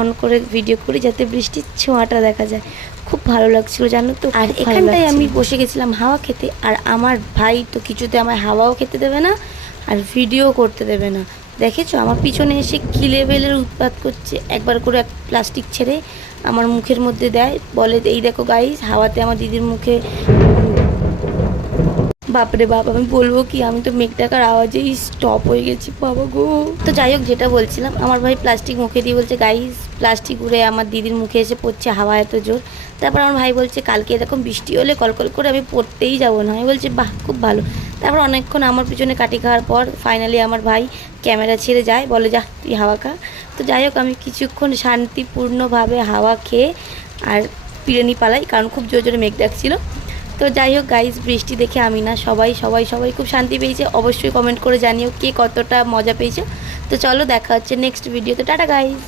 On করে video করি যাতে বৃষ্টির ছোঁয়াটা দেখা যায়। খুব ভালো লাগছিল জানো তো। আর এখানটায় আমি বসে গেছিলাম হাওয়া খেতে, আর আমার ভাই তো কিছুতে আমায় হাওয়াও খেতে দেবে না আর ভিডিও করতে দেবে না। দেখেছো আমার পিছনে এসে কী লেভেলের উৎপাত করছে, একবার করে এক প্লাস্টিক ছেড়ে আমার মুখের মধ্যে দেয়, বলে এই দেখো গাইস হাওয়াতে আমার দিদির মুখে। বাপরে বাপ, আমি বলবো কি, আমি তো মেঘ ডাকার আওয়াজেই স্টপ হয়ে গেছি বাবা গো। তো যাই হোক, যেটা বলছিলাম, আমার ভাই প্লাস্টিক মুখে দিয়ে বলছে গাইস প্লাস্টিক উড়ে আমার দিদির মুখে এসে পড়ছে, হাওয়া এত জোর। তারপর আমার ভাই বলছে কালকে এরকম বৃষ্টি হলে কলকল করে আমি পড়তেই যাবো না। আমি বলছি বাহ খুব ভালো। তারপর অনেকক্ষণ আমার পিছনে কাটি খাওয়ার পর ফাইনালি আমার ভাই ক্যামেরা ছেড়ে যায়, বলে যা তুই হাওয়া খা। তো যাই হোক, আমি কিছুক্ষণ শান্তিপূর্ণভাবে হাওয়া খেয়ে আর বিরিয়ানি পালাই, কারণ খুব জোর জোরে মেঘ ডাকছিল। তো যাই হোক গাইস, বৃষ্টি দেখে আমি না সবাই সবাই সবাই খুব শান্তি পেয়েছে। অবশ্যই কমেন্ট করে জানিও কে কতটা মজা পেয়েছো। তো চলো দেখা হচ্ছে নেক্সট ভিডিওতে। Tata guys.